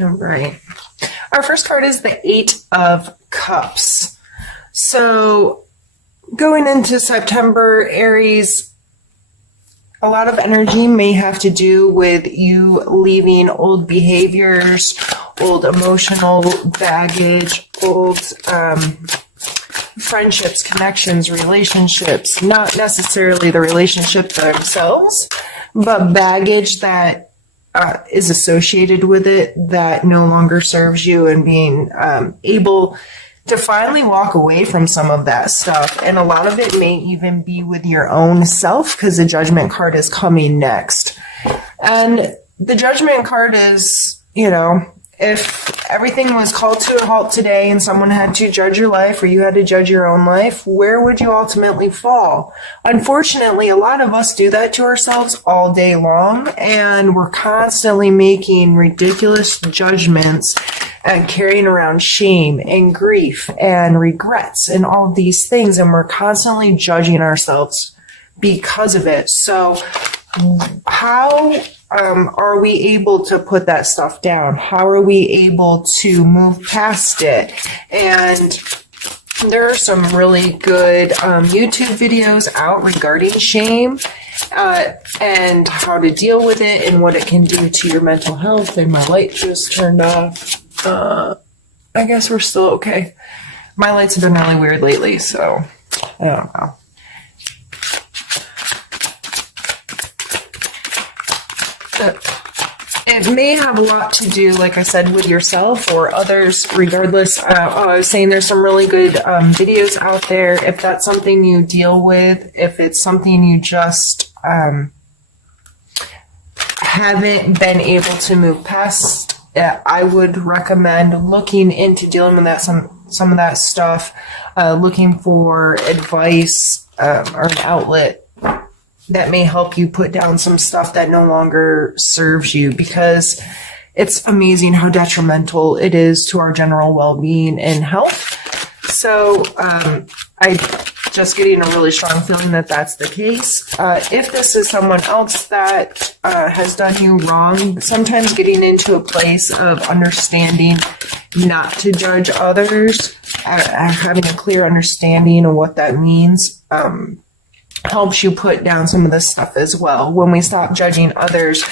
All right. Our first card is the Eight of Cups. So going into September, Aries, a lot of energy may have to do with you leaving old behaviors, old emotional baggage, old friendships, connections, relationships, not necessarily the relationship themselves, but baggage that is associated with it that no longer serves you, and being able to finally walk away from some of that stuff. And a lot of it may even be with your own self, because the Judgment card is coming next. And the Judgment card is, you know, if everything was called to a halt today and someone had to judge your life, or you had to judge your own life, where would you ultimately fall? Unfortunately, a lot of us do that to ourselves all day long, and we're constantly making ridiculous judgments and carrying around shame and grief and regrets and all of these things, and we're constantly judging ourselves because of it. So how are we able to put that stuff down? How are we able to move past it? And there are some really good YouTube videos out regarding shame and how to deal with it and what it can do to your mental health. And my light just turned off. I guess we're still okay. My lights have been really weird lately, so I don't know. It may have a lot to do, like I said, with yourself or others. Regardless, I was saying there's some really good videos out there. If that's something you deal with, if it's something you just haven't been able to move past, I would recommend looking into dealing with that, some of that stuff, looking for advice or an outlet that may help you put down some stuff that no longer serves you, because it's amazing how detrimental it is to our general well-being and health. So I just getting a really strong feeling that that's the case. If this is someone else that has done you wrong, sometimes getting into a place of understanding not to judge others, having a clear understanding of what that means, helps you put down some of this stuff as well. When we stop judging others,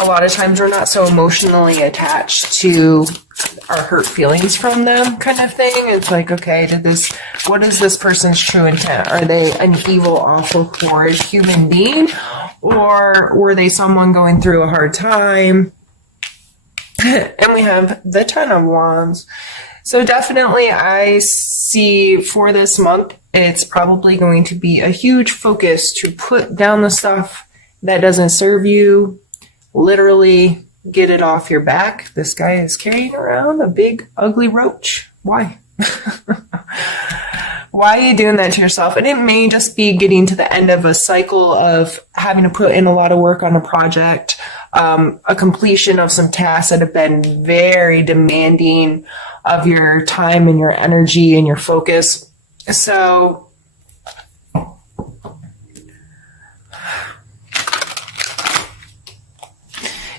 a lot of times we're not so emotionally attached to our hurt feelings from them, kind of thing. It's like, okay, what is this person's true intent? Are they an evil, awful, horrid human being? Or were they someone going through a hard time? And we have the Ten of Wands. So definitely I see for this month, it's probably going to be a huge focus to put down the stuff that doesn't serve you. Literally get it off your back. This guy is carrying around a big, ugly roach. Why? Why are you doing that to yourself? And it may just be getting to the end of a cycle of having to put in a lot of work on a project, a completion of some tasks that have been very demanding of your time and your energy and your focus. So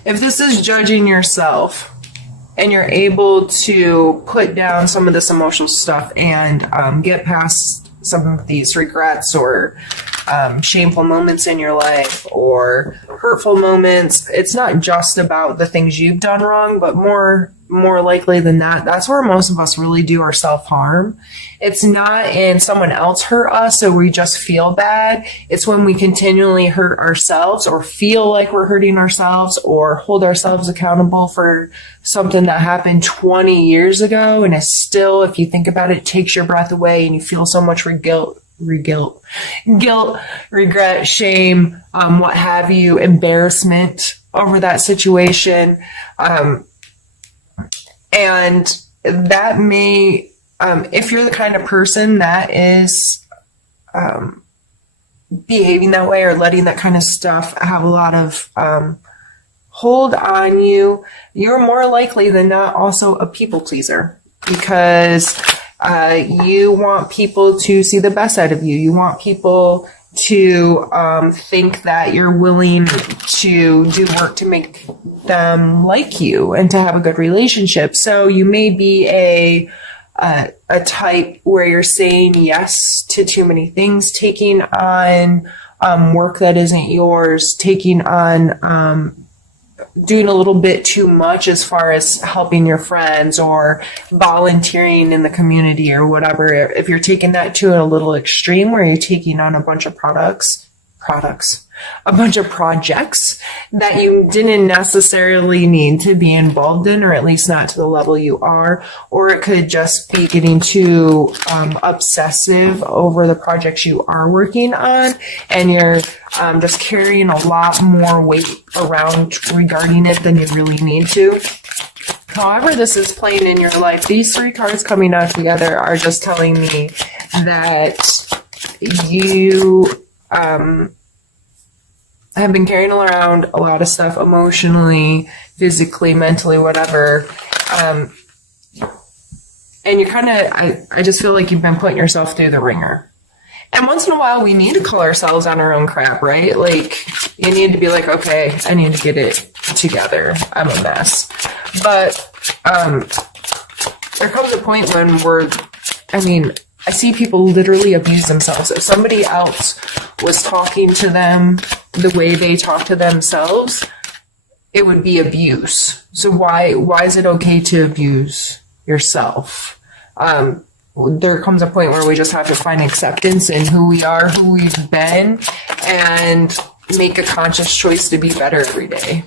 if this is judging yourself and you're able to put down some of this emotional stuff and get past some of these regrets or shameful moments in your life or hurtful moments, it's not just about the things you've done wrong, but more likely than that, that's where most of us really do our self-harm. It's not in someone else hurt us so we just feel bad. It's when we continually hurt ourselves or feel like we're hurting ourselves or hold ourselves accountable for something that happened 20 years ago, and it's still, if you think about it, takes your breath away and you feel so much guilt, regret, shame, what have you, embarrassment over that situation. And that may, if you're the kind of person that is behaving that way or letting that kind of stuff have a lot of hold on you, you're more likely than not also a people pleaser, because you want people to see the best out of you. You want people to think that you're willing to do work to make them like you and to have a good relationship. So you may be a type where you're saying yes to too many things, taking on work that isn't yours, taking on doing a little bit too much as far as helping your friends or volunteering in the community or whatever. If you're taking that to a little extreme where you're taking on a bunch of a bunch of projects that you didn't necessarily need to be involved in, or at least not to the level you are, or it could just be getting too obsessive over the projects you are working on, and you're just carrying a lot more weight around regarding it than you really need to. However this is playing in your life, these three cards coming out together are just telling me that you have been carrying around a lot of stuff emotionally, physically, mentally, whatever. And you're kind of, I just feel like you've been putting yourself through the ringer. And once in a while, we need to call ourselves on our own crap, right? Like, you need to be like, okay, I need to get it together. I'm a mess. But there comes a point when I see people literally abuse themselves. If somebody else was talking to them the way they talk to themselves, it would be abuse. So why is it okay to abuse yourself? There comes a point where we just have to find acceptance in who we are, who we've been, and make a conscious choice to be better every day.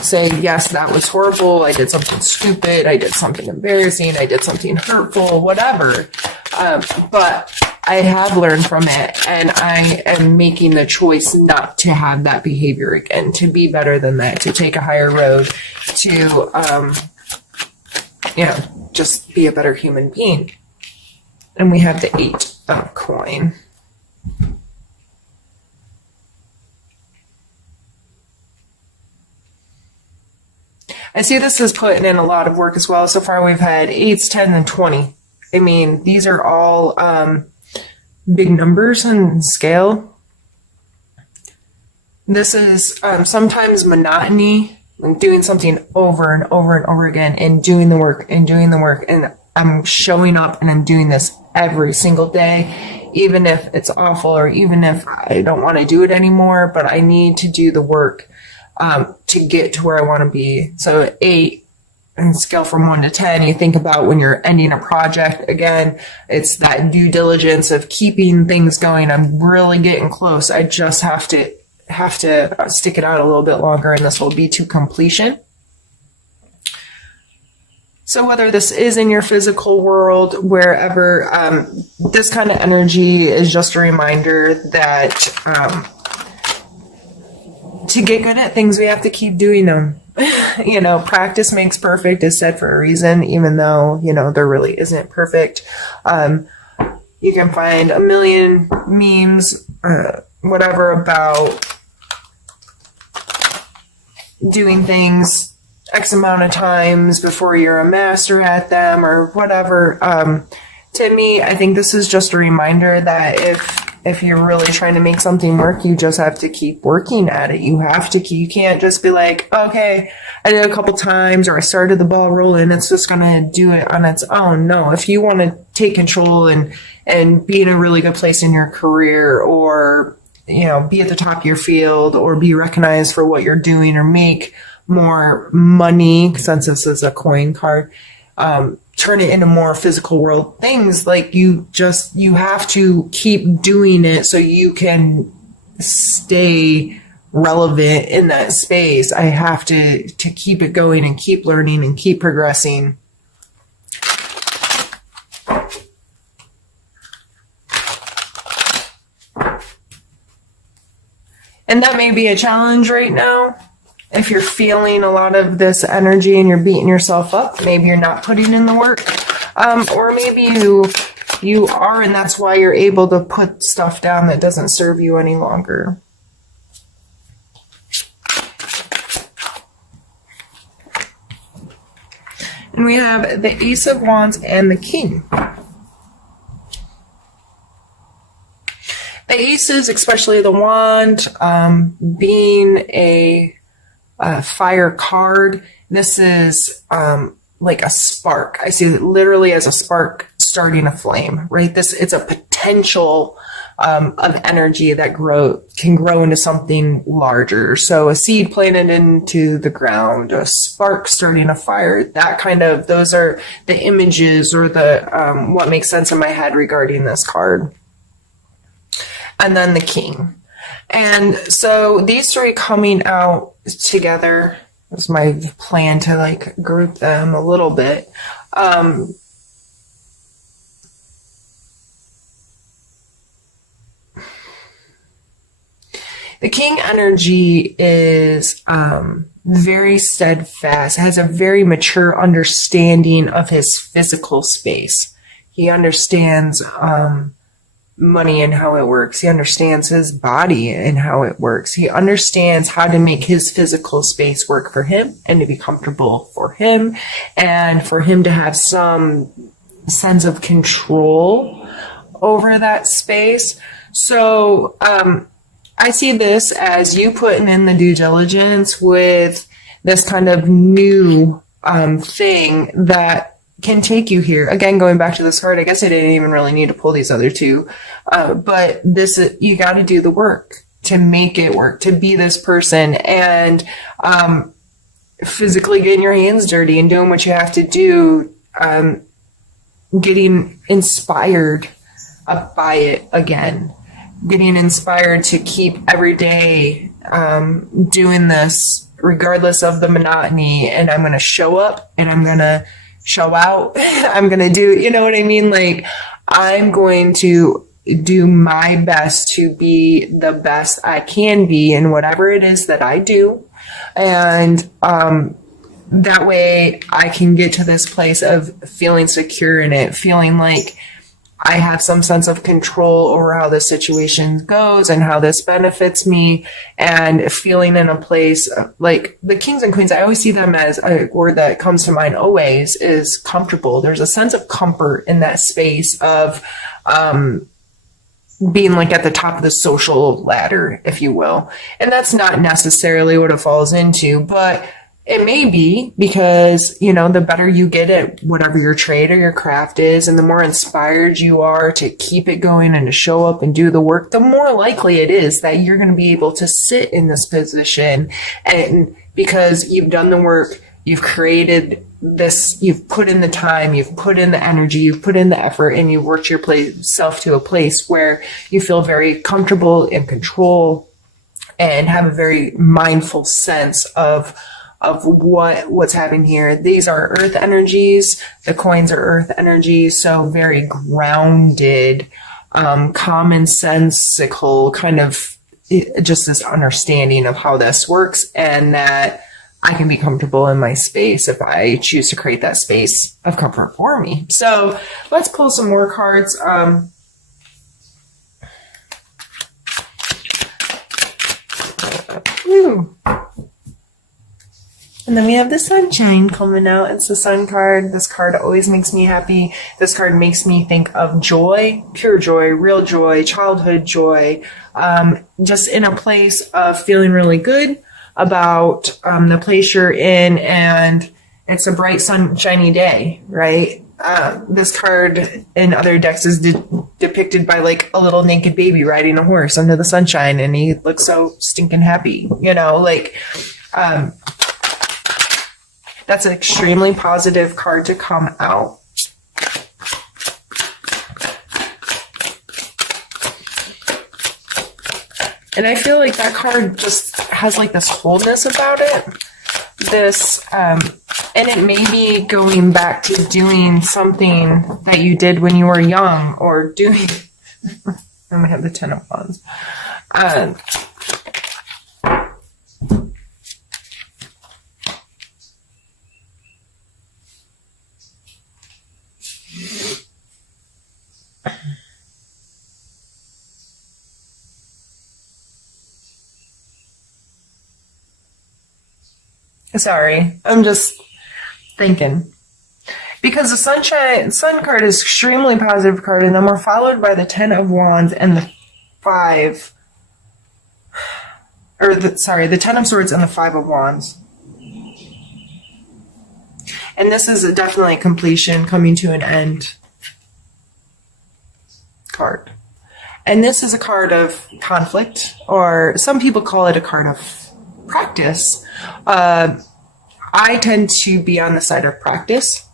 Say, yes, that was horrible. I did something stupid. I did something embarrassing. I did something hurtful, whatever. But I have learned from it, and I am making the choice not to have that behavior again, to be better than that, to take a higher road, to, just be a better human being. And we have the 8 of coin. I see this as putting in a lot of work as well. So far we've had 8s, 10s, and 20. These are all big numbers on scale. This is sometimes monotony, like doing something over and over and over again, and doing the work and doing the work. And I'm showing up and I'm doing this every single day, even if it's awful or even if I don't want to do it anymore, but I need to do the work to get to where I want to be. So 8, and scale from 1 to 10, you think about when you're ending a project, again, it's that due diligence of keeping things going. I'm really getting close. I just have to stick it out a little bit longer, and this will be to completion. So whether this is in your physical world, wherever, this kind of energy is just a reminder that to get good at things, we have to keep doing them. Practice makes perfect is said for a reason, even though, there really isn't perfect. You can find a million memes, whatever, about doing things X amount of times before you're a master at them or whatever. To me, I think this is just a reminder that if you're really trying to make something work, you just have to keep working at it. You can't just be like, okay, I did it a couple times, or I started the ball rolling, it's just going to do it on its own. No, if you want to take control and be in a really good place in your career, or, be at the top of your field, or be recognized for what you're doing, or make more money, since this is a coin card, turn it into more physical world things, like you have to keep doing it so you can stay relevant in that space. I have to keep it going and keep learning and keep progressing. And that may be a challenge right now. If you're feeling a lot of this energy and you're beating yourself up, maybe you're not putting in the work. Or maybe you are, and that's why you're able to put stuff down that doesn't serve you any longer. And we have the Ace of Wands and the King. aces, especially the wand, being a fire card, this is like a spark. I see it literally as a spark starting a flame, right? It's a potential of energy that can grow into something larger. So a seed planted into the ground, a spark starting a fire, those are the images or the what makes sense in my head regarding this card. And then the king. And so these three coming out together was my plan to like group them a little bit. The king energy is very steadfast, has a very mature understanding of his physical space. He understands money and how it works. He understands his body and how it works. He understands how to make his physical space work for him and to be comfortable for him and for him to have some sense of control over that space. So, I see this as you putting in the due diligence with this kind of new thing that can take you here. Again, going back to this card, I guess I didn't even really need to pull these other two. But you got to do the work to make it work, to be this person and physically getting your hands dirty and doing what you have to do, getting inspired by it again. Getting inspired to keep every day doing this regardless of the monotony, and I'm going to show up and I'm going to show out. I'm going to do, you know what I mean? Like, I'm going to do my best to be the best I can be in whatever it is that I do. And that way I can get to this place of feeling secure in it, feeling like I have some sense of control over how this situation goes and how this benefits me, and feeling in a place like the kings and queens. I always see them as a word that comes to mind always is comfortable. There's a sense of comfort in that space of being like at the top of the social ladder, if you will. And that's not necessarily what it falls into, but it may be, because, you know, the better you get at whatever your trade or your craft is, and the more inspired you are to keep it going and to show up and do the work, the more likely it is that you're going to be able to sit in this position. And because you've done the work, you've created this, you've put in the time, you've put in the energy, you've put in the effort, and you've worked yourself to a place where you feel very comfortable in control and have a very mindful sense of what's happening here. These are earth energies. The coins are earth energies. So very grounded, commonsensical, kind of just this understanding of how this works, and that I can be comfortable in my space if I choose to create that space of comfort for me. So let's pull some more cards. And then we have the sunshine coming out. It's the sun card. This card always makes me happy. This card makes me think of joy, pure joy, real joy, childhood joy, just in a place of feeling really good about the place you're in, and it's a bright, sunshiny day, right? This card in other decks is depicted by like a little naked baby riding a horse under the sunshine, and he looks so stinking happy, you know, like, that's an extremely positive card to come out. And I feel like that card just has like this wholeness about it. This, and it may be going back to doing something that you did when you were young, or doing, I'm gonna have the 10 of Wands. Sorry, I'm just thinking. Because the sun card is extremely positive card, and then we're followed by the 10 of Wands and the five, or the Ten of Swords and the Five of Wands. And this is definitely a completion, coming to an end card. And this is a card of conflict, or some people call it a card of practice. I tend to be on the side of practice.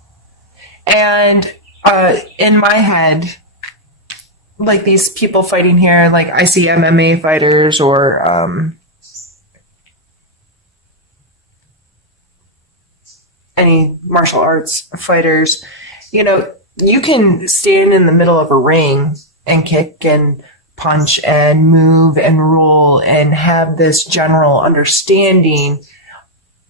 And in my head, like these people fighting here, like I see MMA fighters or any martial arts fighters, you know, you can stand in the middle of a ring and kick and punch and move and roll and have this general understanding,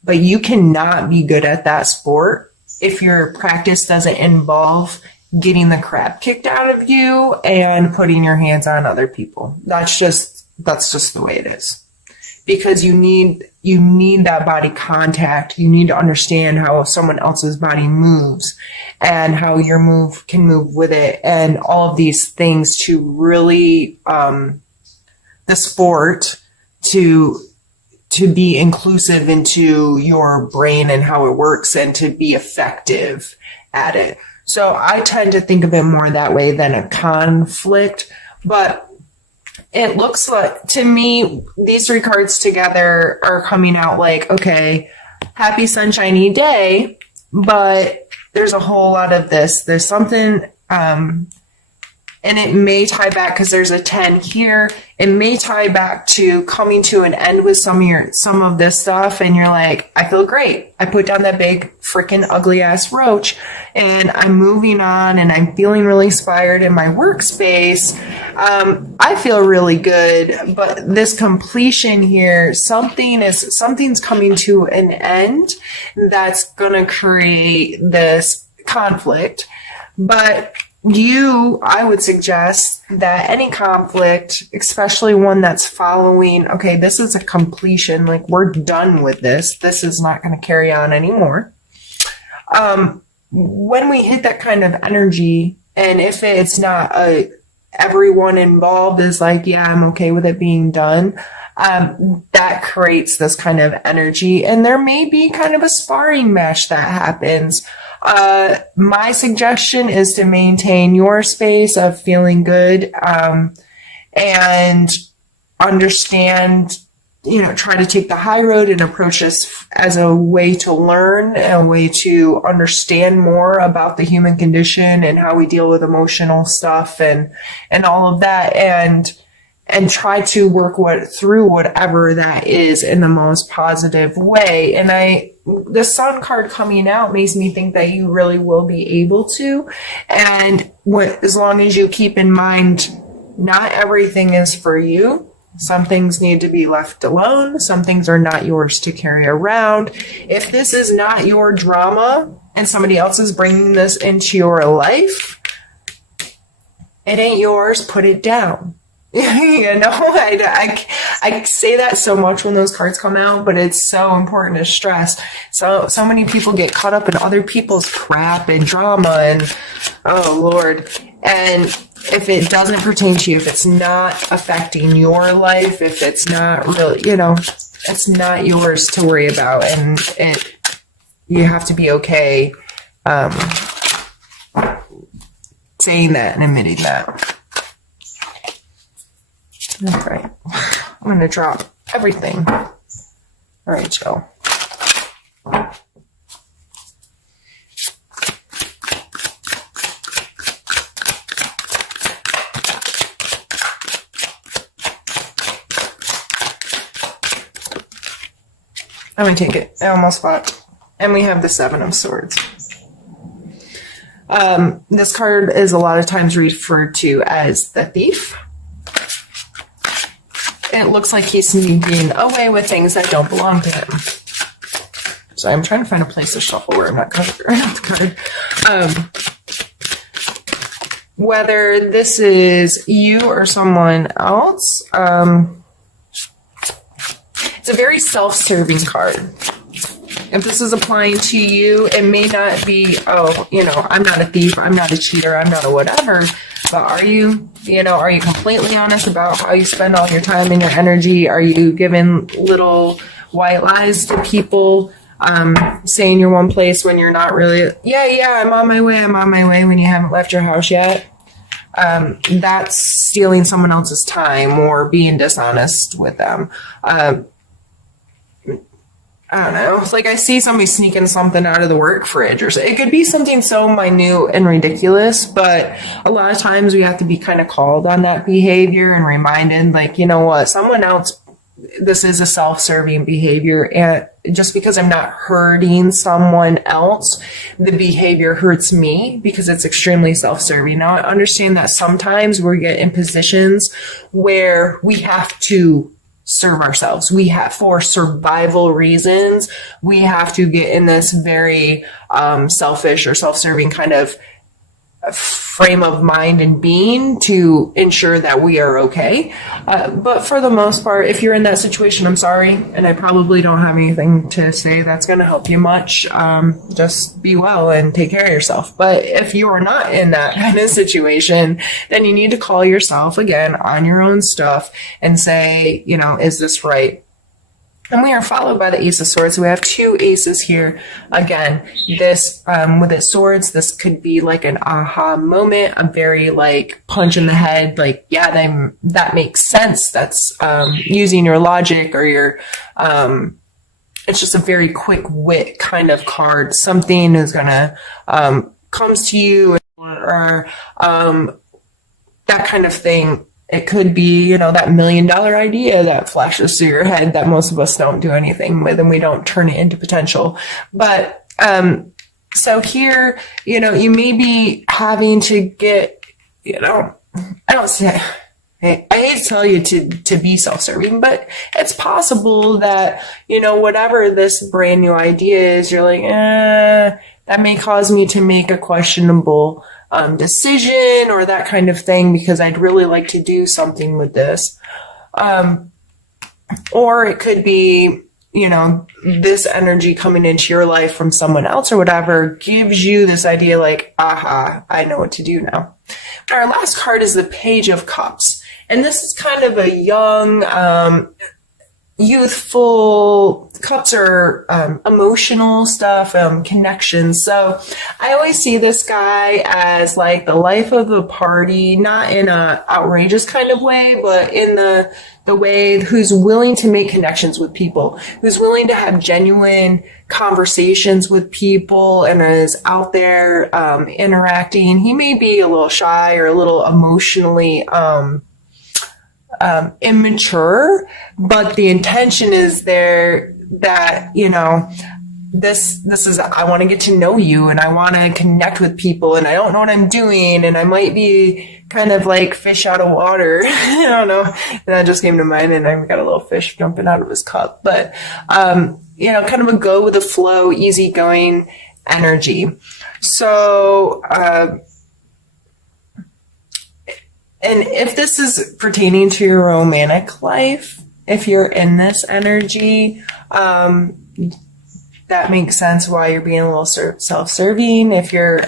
but you cannot be good at that sport if your practice doesn't involve getting the crap kicked out of you and putting your hands on other people. That's just the way it is. Because you need that body contact. You need to understand how someone else's body moves and how your move can move with it, and all of these things to really the sport to be inclusive into your brain and how it works, and to be effective at it. So I tend to think of it more that way than a conflict, but it looks like, to me, these three cards together are coming out like, okay, happy sunshiny day, but there's a whole lot of this. There's something, and it may tie back, because there's a 10 here. It may tie back to coming to an end with some of this stuff, and you're like, I feel great. I put down that big freaking ugly ass roach, and I'm moving on, and I'm feeling really inspired in my workspace. I feel really good, but this completion here, something's coming to an end that's gonna create this conflict. But I would suggest that any conflict, especially one that's following, okay, this is a completion, like we're done with this. This is not going to carry on anymore. When we hit that kind of energy, and if it's not everyone involved is like, yeah, I'm okay with it being done, that creates this kind of energy. And there may be kind of a sparring match that happens. My suggestion is to maintain your space of feeling good, and understand, try to take the high road and approach this as a way to learn, a way to understand more about the human condition and how we deal with emotional stuff and all of that, and try to work through whatever that is in the most positive way. And the Sun card coming out makes me think that you really will be able to. And as long as you keep in mind, not everything is for you. Some things need to be left alone. Some things are not yours to carry around. If this is not your drama and somebody else is bringing this into your life, it ain't yours. Put it down. I say that so much when those cards come out, but it's so important to stress. So many people get caught up in other people's crap and drama, and oh Lord. And if it doesn't pertain to you, if it's not affecting your life, if it's not really, it's not yours to worry about, and you have to be okay saying that and admitting that. Okay, I'm going to drop everything. All right, Joe. I'm going to take it. I almost forgot. And we have the Seven of Swords. This card is a lot of times referred to as the Thief. It looks like he's sneaking away with things that don't belong to him. So I'm trying to find a place to shuffle where I'm not covering the card. Whether this is you or someone else, it's a very self-serving card. If this is applying to you, it may not be, I'm not a thief, I'm not a cheater, I'm not a whatever. But are you completely honest about how you spend all your time and your energy? Are you giving little white lies to people, saying you're one place when you're not really? Yeah, I'm on my way when you haven't left your house yet. That's stealing someone else's time or being dishonest with them. I don't know. It's like I see somebody sneaking something out of the work fridge, or it could be something so minute and ridiculous, but a lot of times we have to be kind of called on that behavior and reminded, like, you know what, someone else, this is a self-serving behavior, and just because I'm not hurting someone else, the behavior hurts me because it's extremely self-serving. Now, I understand that sometimes we get in positions where we have to serve ourselves. We have, for survival reasons, we have to get in this very selfish or self-serving kind of frame of mind and being to ensure that we are okay. But for the most part, if you're in that situation, I'm sorry, and I probably don't have anything to say that's going to help you much. Just be well and take care of yourself. But if you are not in that kind of situation, then you need to call yourself again on your own stuff and say, is this right? And we are followed by the Ace of Swords. So we have two aces here. Again, this, with its swords, this could be like an aha moment, a very like punch in the head. Like, yeah, that makes sense. That's, using your logic or your, it's just a very quick wit kind of card. Something is gonna, comes to you or that kind of thing. It could be, that $1 million idea that flashes through your head that most of us don't do anything with, and we don't turn it into potential. But, so here, you may be having to get, I don't say, I hate to tell you to be self-serving, but it's possible that, whatever this brand new idea is, you're like, that may cause me to make a questionable decision or that kind of thing, because I'd really like to do something with this. Or it could be, this energy coming into your life from someone else or whatever gives you this idea like, aha, I know what to do now. Our last card is the Page of Cups. And this is kind of a young, youthful, cups are emotional stuff, connections. So I always see this guy as like the life of the party, not in a outrageous kind of way, but in the way who's willing to make connections with people, who's willing to have genuine conversations with people and is out there interacting. He may be a little shy or a little emotionally immature, but the intention is there that, this is, I want to get to know you and I want to connect with people and I don't know what I'm doing and I might be kind of like fish out of water. I don't know. That just came to mind and I got a little fish jumping out of his cup, but, kind of a go with the flow, easygoing energy. So, and if this is pertaining to your romantic life, if you're in this energy, that makes sense why you're being a little self-serving. If you're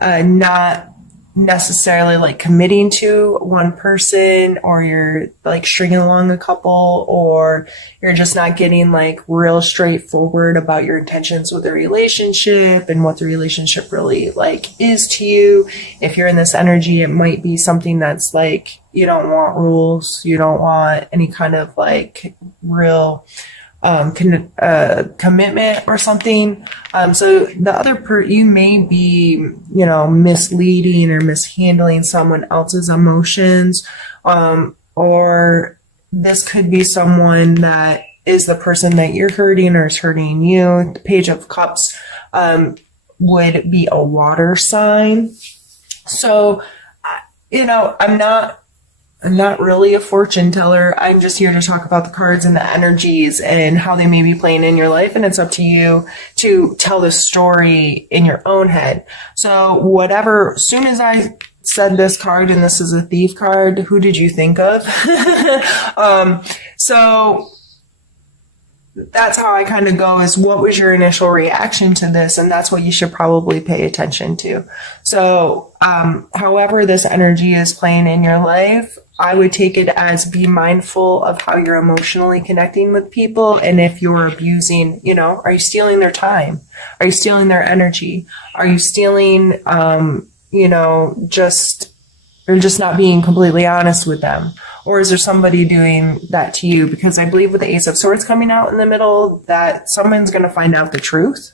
not necessarily like committing to one person, or you're like stringing along a couple, or you're just not getting like real straightforward about your intentions with the relationship and what the relationship really like is to you. If you're in this energy, it might be something that's like, you don't want rules. You don't want any kind of like real commitment or something. So the other you may be, misleading or mishandling someone else's emotions. Or this could be someone that is the person that you're hurting or is hurting you. The Page of Cups, would be a water sign. So, I'm not really a fortune teller. I'm just here to talk about the cards and the energies and how they may be playing in your life. And it's up to you to tell the story in your own head. So as soon as I said this card, and this is a Thief card, who did you think of? So that's how I kind of go, is what was your initial reaction to this? And that's what you should probably pay attention to. So, however this energy is playing in your life, I would take it as be mindful of how you're emotionally connecting with people. And if you're abusing, are you stealing their time? Are you stealing their energy? Are you stealing, just not being completely honest with them? Or is there somebody doing that to you? Because I believe with the Ace of Swords coming out in the middle, that someone's going to find out the truth.